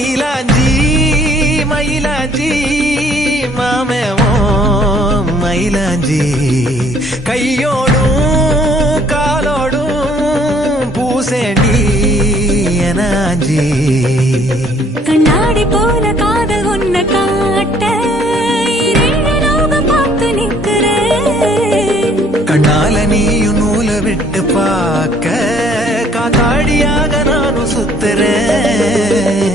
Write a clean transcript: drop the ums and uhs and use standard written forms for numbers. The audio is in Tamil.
மயிலாஞ்சி மயிலாஞ்சி மாமேவோ மயிலாஞ்சி கையோடும் காலோடும் பூசேண்டி எனாஞ்சி கண்ணாடி போல காதல் ஒன்ன காட்ட பார்த்து நிற்கிறேன் கண்ணால நீயும் நூல விட்டு பார்க்க காத்தாடியாக நானும் சுத்துறேன்